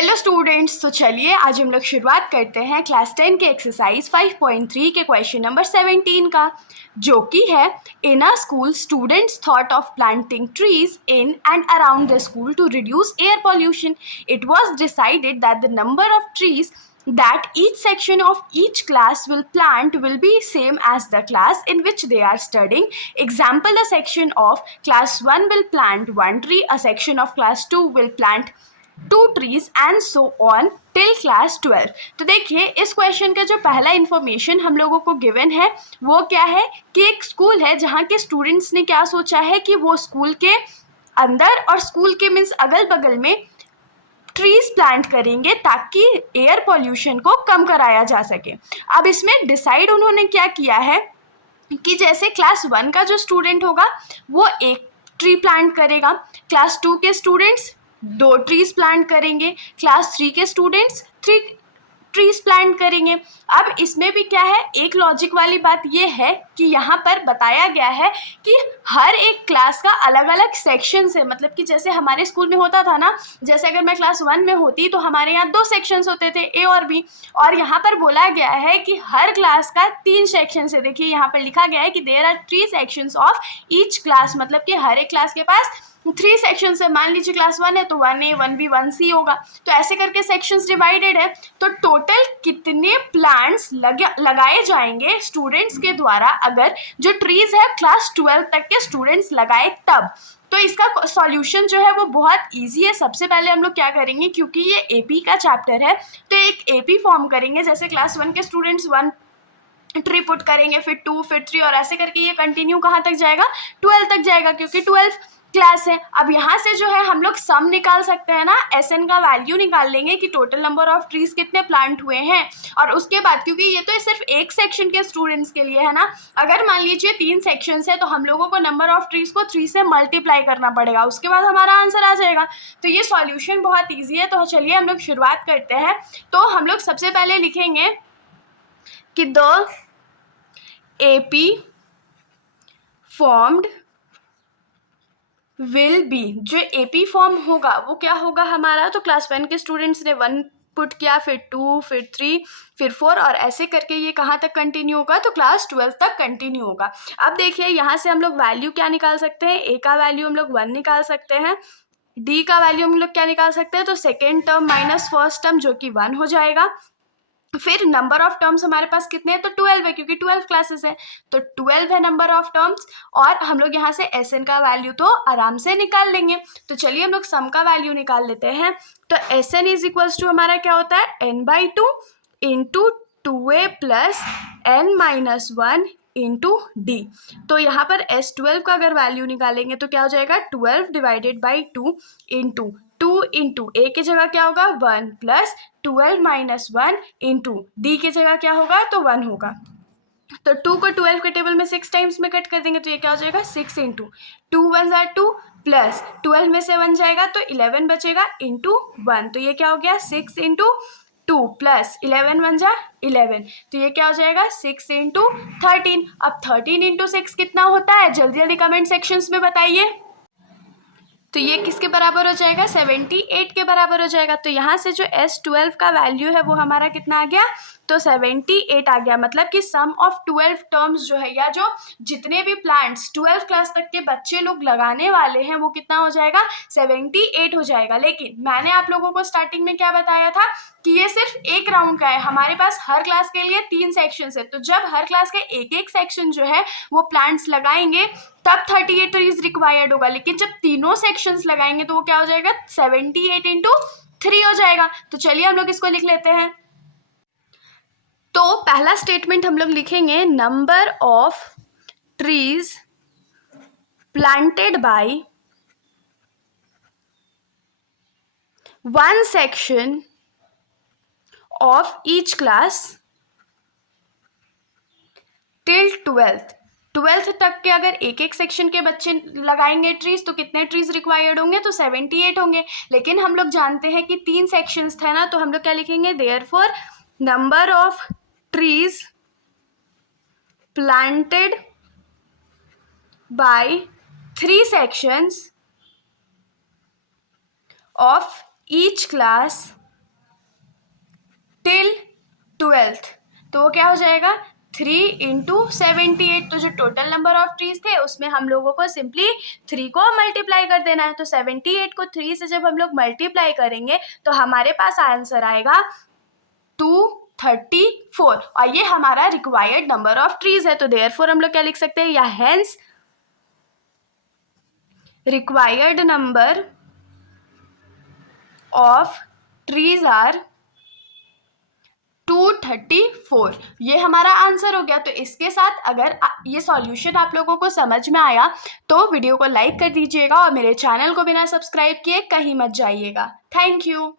Hello students, तो चलिए आज हम लोग शुरुआत करते हैं क्लास 10 के एक्सरसाइज 5.3 के क्वेश्चन नंबर 17 का, जो कि है in a school students thought of planting trees in and around the school to reduce air pollution. It was decided that the number of trees that each section of each class will plant will be same as the class in which they are studying. Example, a section of class 1 will plant one tree, a section of class 2 will plant 2 trees and so on till class 12. तो देखिए, इस question का जो पहला information हम लोगों को given है वो क्या है कि एक स्कूल है जहाँ के स्टूडेंट्स ने क्या सोचा है कि वो स्कूल के अंदर और स्कूल के मीन्स अगल बगल में ट्रीज प्लांट करेंगे ताकि एयर पॉल्यूशन को कम कराया जा सके. अब इसमें डिसाइड उन्होंने क्या किया है कि जैसे क्लास 1 का जो स्टूडेंट होगा वो एक ट्री प्लांट करेगा, क्लास 2 के स्टूडेंट्स 2 ट्रीज प्लांट करेंगे, क्लास 3 के स्टूडेंट्स 3 ट्रीज प्लांट करेंगे. अब इसमें भी क्या है, एक लॉजिक वाली बात ये है कि यहाँ पर बताया गया है कि हर एक क्लास का अलग अलग सेक्शंस है. मतलब कि जैसे हमारे स्कूल में होता था ना, जैसे अगर मैं क्लास 1 में होती तो हमारे यहाँ 2 सेक्शंस होते थे, ए और बी, और यहाँ पर बोला गया है कि हर क्लास का 3 सेक्शन है. देखिए यहाँ पर लिखा गया है कि there are 3 sections of each class, मतलब कि हर एक क्लास के पास 3 सेक्शन है. मान लीजिए क्लास 1 है तो 1A 1B 1C होगा, तो ऐसे करके सेक्शंस डिवाइडेड है. तो टोटल कितने प्लांट्स लगाए जाएंगे स्टूडेंट्स के द्वारा अगर जो ट्रीज है क्लास 12 तक के स्टूडेंट्स लगाए तब. तो इसका सॉल्यूशन जो है वो बहुत इजी है. सबसे पहले हम लोग क्या करेंगे, क्योंकि ये एपी का चैप्टर है तो एक एपी फॉर्म करेंगे. जैसे क्लास 1 के स्टूडेंट्स 1 ट्री पुट करेंगे, फिर 2, फिर 3 और ऐसे करके ये कंटिन्यू कहाँ तक जाएगा, 12 तक जाएगा, क्योंकि 12 क्लास है. अब यहाँ से जो है हम लोग सम निकाल सकते हैं ना, एसएन का वैल्यू निकाल लेंगे कि टोटल नंबर ऑफ ट्रीज कितने प्लांट हुए हैं. और उसके बाद क्योंकि ये तो सिर्फ एक सेक्शन के स्टूडेंट्स के लिए है ना, अगर मान लीजिए 3 सेक्शंस है तो हम लोगों को नंबर ऑफ ट्रीज को 3 से मल्टीप्लाई करना पड़ेगा, उसके बाद हमारा आंसर आ जाएगा. तो ये सॉल्यूशन बहुत ईजी है. तो चलिए हम लोग शुरुआत करते हैं. तो हम लोग सबसे पहले लिखेंगे कि the AP formed will be, जो एपी फॉर्म होगा वो क्या होगा हमारा, तो क्लास 1 के स्टूडेंट्स ने 1 पुट किया, फिर 2, फिर 3, फिर 4 और ऐसे करके ये कहाँ तक कंटिन्यू होगा, तो क्लास 12 तक कंटिन्यू होगा. अब देखिए यहाँ से हम लोग वैल्यू क्या निकाल सकते हैं, ए का वैल्यू हम लोग 1 निकाल सकते हैं, डी का वैल्यू हम लोग क्या निकाल सकते हैं, तो second term minus first term जो कि 1 हो जाएगा. फिर नंबर ऑफ टर्म्स हमारे पास कितने हैं, तो 12 है, क्योंकि 12 क्लासेस है तो 12 है नंबर ऑफ टर्म्स. और हम लोग यहाँ से एस एन का वैल्यू तो आराम से निकाल लेंगे. तो चलिए हम लोग सम का वैल्यू निकाल लेते हैं. तो S N is equals to हमारा क्या होता है, n/2 into 2a plus n-1 into D. तो यहाँ पर S12 का अगर वैल्यू निकालेंगे तो क्या हो जाएगा, 12 डिवाइडेड बाई 2 इंटू 2 इंटू ए की जगह क्या होगा 1 प्लस 12 माइनस 1 इंटू डी की जगह क्या होगा, तो 1 होगा. तो 2 को 12 के टेबल में 6 टाइम्स में कट कर देंगे तो ये क्या हो जाएगा 6 इंटू 2 1 2 प्लस 12 में से 1 जाएगा तो 11 बचेगा इंटू 1. तो ये क्या हो गया 6 इंटू 2 प्लस 11 1 11, तो ये क्या हो जाएगा 6 इंटू 13. अब 13 इंटू 6 कितना होता है, जल्दी जल्दी कमेंट सेक्शंस में बताइए. तो ये किसके बराबर हो जाएगा, 78 के बराबर हो जाएगा. तो यहाँ से जो S12 का वैल्यू है वो हमारा कितना आ गया, तो 78 आ गया. मतलब कि सम ऑफ 12 टर्म्स जो है, या जो जितने भी प्लांट्स 12 क्लास तक के बच्चे लोग लगाने वाले हैं वो कितना हो जाएगा, 78 हो जाएगा. लेकिन मैंने आप लोगों को स्टार्टिंग में क्या बताया था कि ये सिर्फ एक राउंड का है, हमारे पास हर क्लास के लिए 3 सेक्शंस है. तो जब हर क्लास के एक सेक्शन जो है वो प्लांट्स लगाएंगे तब 38 ट्रीज रिक्वायर्ड होगा. लेकिन जब तीनों सेक्शंस लगाएंगे तो वो क्या हो जाएगा, 78 इंटू 3 हो जाएगा. तो चलिए हम लोग इसको लिख लेते हैं. तो पहला स्टेटमेंट हम लोग लिखेंगे, number of trees planted by one section of each class till 12th तक के अगर एक सेक्शन के बच्चे लगाएंगे ट्रीज तो कितने ट्रीज रिक्वायर्ड होंगे, तो 78 होंगे. लेकिन हम लोग जानते हैं कि 3 सेक्शंस थे ना, तो हम लोग क्या लिखेंगे, therefore number of trees planted by 3 sections of each class till 12th, तो वो क्या हो जाएगा 3 इंटू 78। तो जो टोटल नंबर ऑफ ट्रीज थे उसमें हम लोगों को सिंपली 3 को मल्टीप्लाई कर देना है। तो 78 को 3 से जब हम लोग मल्टीप्लाई करेंगे तो हमारे पास आंसर आएगा 234, और ये हमारा रिक्वायर्ड नंबर ऑफ ट्रीज है। तो देयरफॉर हम लोग क्या लिख सकते हैं, या hence required number of trees are 234। ये हमारा आंसर हो गया। तो इसके साथ अगर ये सॉल्यूशन आप लोगों को समझ में आया तो वीडियो को लाइक कर दीजिएगा और मेरे चैनल को बिना सब्सक्राइब किए कहीं मत जाइएगा। Thank you.